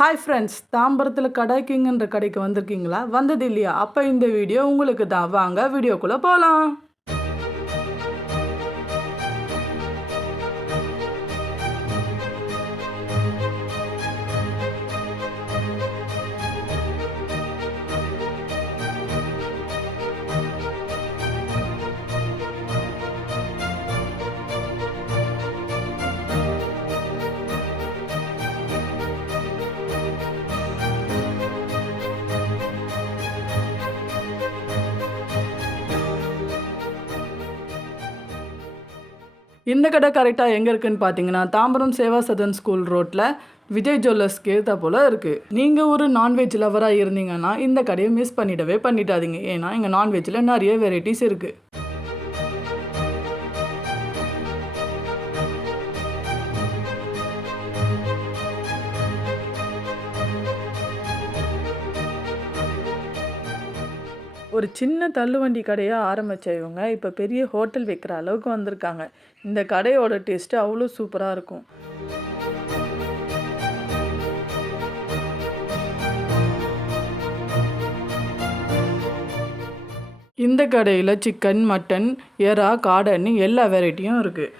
Hi friends, தாம்பரத்தில் கடைக்கிங்கன்ற கடைக்கு வந்திருக்கீங்களா? வந்தது இல்லையா? அப்போ இந்த வீடியோ உங்களுக்கு தான். வாங்க வீடியோக்குள்ளே போகலாம். இந்த கடை கரெக்டாக எங்கே இருக்குதுன்னு பார்த்தீங்கன்னா, தாம்பரம் சேவா சதன் ஸ்கூல் ரோட்டில் விஜய் ஜுவல்லர்ஸ்க்கு ஏற்ற போல் இருக்குது. நீங்கள் ஒரு நான்வெஜ் லவராக இருந்தீங்கன்னா இந்த கடையை மிஸ் பண்ணிடாதீங்க. ஏன்னா இங்கே நான்வெஜ்ஜில் நிறைய வெரைட்டிஸ் இருக்குது. ஒரு சின்ன தள்ளுவண்டி கடையாக ஆரம்பித்த இவங்க இப்போ பெரிய ஹோட்டல் வைக்கிற அளவுக்கு வந்திருக்காங்க. இந்த கடையோட டேஸ்ட்டு அவ்வளோ சூப்பராக இருக்கும். இந்த கடையில் சிக்கன், மட்டன், எறா, காடைன்னு எல்லா வெரைட்டியும் இருக்குது.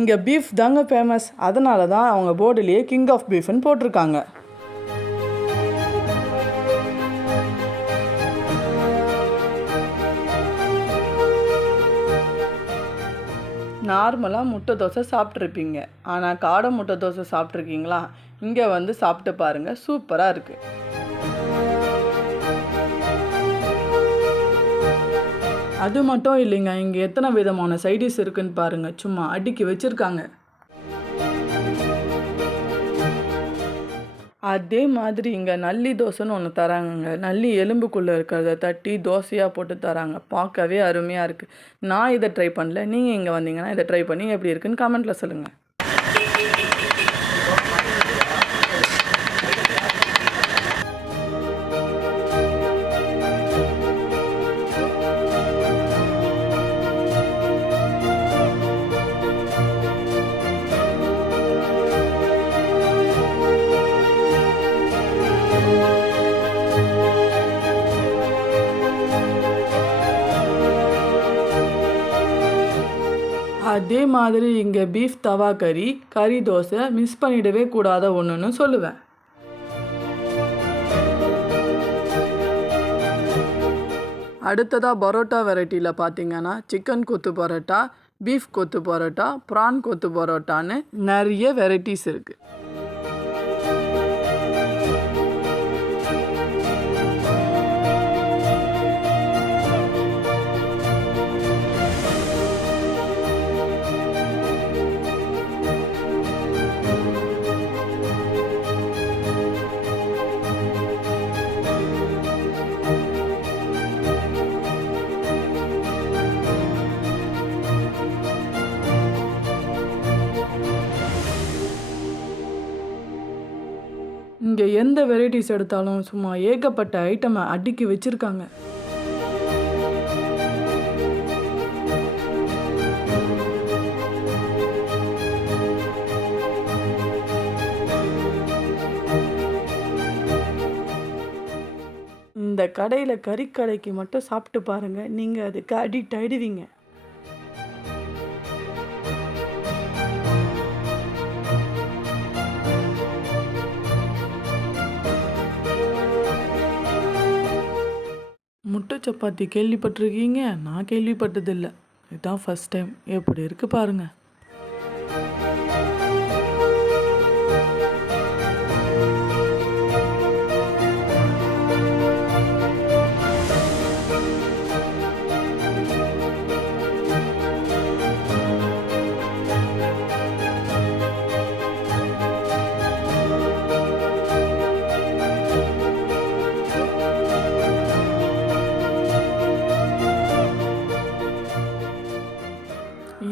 இங்கே பீஃப் தாங்க ஃபேமஸ். அதனால தான் அவங்க போர்டுலேயே கிங் ஆஃப் பீஃப்னு போட்டிருக்காங்க. நார்மலாக முட்டை தோசை சாப்பிட்ருப்பீங்க, ஆனால் காடை முட்டை தோசை சாப்பிட்ருக்கீங்களா? இங்கே வந்து சாப்பிட்டு பாருங்கள், சூப்பராக இருக்குது. அது மட்டும் இல்லைங்க, இங்கே எத்தனை விதமான சைடிஷ் இருக்குன்னு பாருங்கள். சும்மா அடுக்கி வச்சுருக்காங்க. அதே மாதிரி இங்கே நல்லி தோசைன்னு ஒன்று தராங்கங்க. நல்லி எலும்புக்குள்ளே இருக்கிறத தட்டி தோசையாக போட்டு தராங்க. பார்க்கவே அருமையாக இருக்குது. நான் இதை ட்ரை பண்ணல. நீங்கள் இங்கே வந்தீங்கன்னா இதை ட்ரை பண்ணி எப்படி இருக்குன்னு கமெண்ட்டில் சொல்லுங்கள். அதே மாதிரி இங்கே பீஃப் தவா கறி தோசை மிஸ் பண்ணிடவே கூடாத ஒன்றுன்னு சொல்லுவேன். அடுத்ததாக பரோட்டா வெரைட்டியில் பார்த்தீங்கன்னா சிக்கன் கொத்து பரோட்டா, பீஃப் கொத்து பரோட்டா, ப்ரான் கொத்து பரோட்டான்னு நிறைய வெரைட்டிஸ் இருக்குது. இங்கே எந்த வெரைட்டிஸ் எடுத்தாலும் சும்மா ஏகப்பட்ட ஐட்டமை அடுக்கி வச்சுருக்காங்க. இந்த கடையில் கறிக்கடைக்கு மட்டும் சாப்பிட்டு பாருங்கள், நீங்கள் அதுக்கு அடிக்ட் ஆகிடுவீங்க. முட்டை சப்பாத்தி கேள்விப்பட்டிருக்கீங்க? நான் கேள்விப்பட்டதில்லை. இதுதான் ஃபஸ்ட் டைம். எப்படி இருக்குது பாருங்கள்.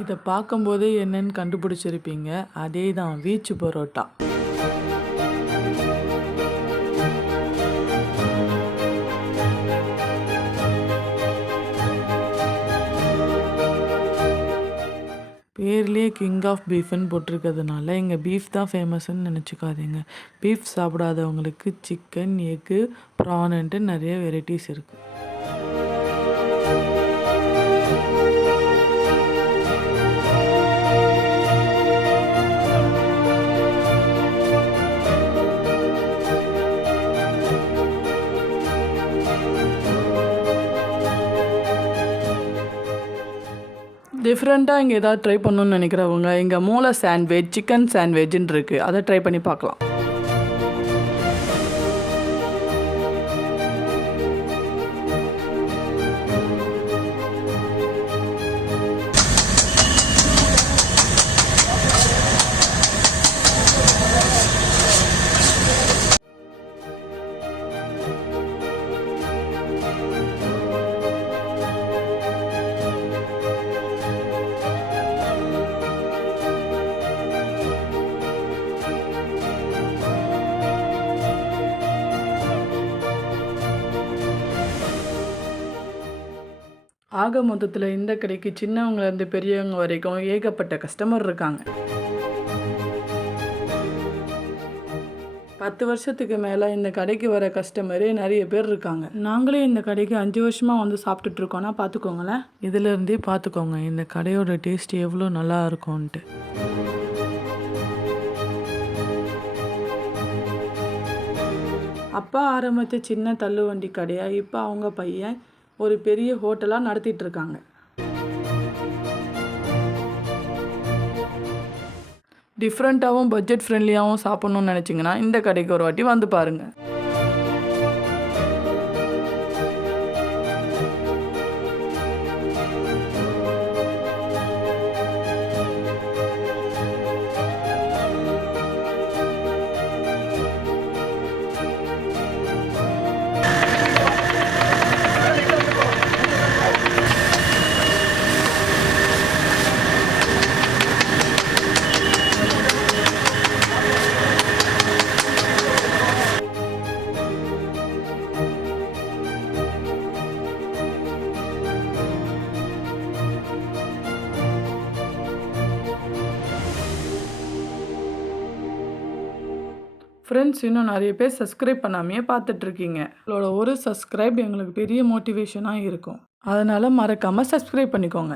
இதை பார்க்கும்போதே என்னன்னு கண்டுபிடிச்சிருப்பீங்க. அதே தான் வீச்சு பரோட்டா. பேர்லேயே கிங் ஆஃப் பீஃப்னு போட்டிருக்கிறதுனால இங்கே பீஃப் தான் ஃபேமஸ்ன்னு நினச்சிக்காதீங்க. பீஃப் சாப்பிடாதவங்களுக்கு சிக்கன், எக்கு, ப்ரான்ன்ட்டு நிறைய வெரைட்டிஸ் இருக்குது. டிஃப்ரெண்ட்டாக இங்கே ஏதாவது ட்ரை பண்ணணுன்னு நினைக்கிறவங்க இங்கே மூளை சாண்ட்விச், சிக்கன் சாண்ட்விச்ன்னு இருக்குது. அதை ட்ரை பண்ணி பார்க்கலாம். ஆக மொத்தத்தில் இந்த கடைக்கு சின்னவங்கலேருந்து பெரியவங்க வரைக்கும் ஏகப்பட்ட கஸ்டமர் இருக்காங்க. 10 வருஷத்துக்கு மேலே இந்த கடைக்கு வர கஸ்டமரே நிறைய பேர் இருக்காங்க. நாங்களே இந்த கடைக்கு 5 வருஷமாக வந்து சாப்பிட்டுட்ருக்கோன்னா பார்த்துக்கோங்களேன். இதிலேருந்தே பார்த்துக்கோங்க இந்த கடையோட டேஸ்ட் எவ்வளோ நல்லா இருக்கும்ன்ட்டு. அப்பா ஆரம்பித்த சின்ன தள்ளுவண்டி கடையாக இப்போ அவங்க பையன் ஒரு பெரிய ஹோட்டலாக நடத்திட்டு இருக்காங்க. டிஃப்ரெண்ட்டாகவும் பட்ஜெட் ஃப்ரெண்ட்லியாகவும் சாப்பிட்ணுன்னு நினச்சிங்கன்னா இந்த கடைக்கு ஒரு வாட்டி வந்து பாருங்கள். ஃப்ரெண்ட்ஸ், இன்னும் நிறைய பேர் சப்ஸ்கிரைப் பண்ணாமையே பார்த்துட்ருக்கீங்க. உங்களோட ஒரு சப்ஸ்கிரைப் எங்களுக்கு பெரிய மோட்டிவேஷனாக இருக்கும். அதனால் மறக்காமல் சப்ஸ்கிரைப் பண்ணிக்கோங்க.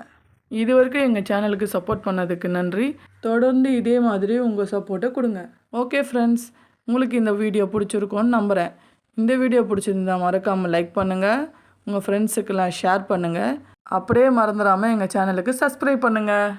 இது வரைக்கும் எங்கள் சேனலுக்கு சப்போர்ட் பண்ணதுக்கு நன்றி. தொடர்ந்து இதே மாதிரி உங்கள் சப்போர்ட்டை கொடுங்க. ஓகே ஃப்ரெண்ட்ஸ், உங்களுக்கு இந்த வீடியோ பிடிச்சிருக்கோன்னு நம்புகிறேன். இந்த வீடியோ பிடிச்சிருந்தா மறக்காமல் லைக் பண்ணுங்கள், உங்கள் ஃப்ரெண்ட்ஸுக்கெல்லாம் ஷேர் பண்ணுங்கள். அப்படியே மறந்துடாமல் எங்கள் சேனலுக்கு சப்ஸ்கிரைப் பண்ணுங்கள்.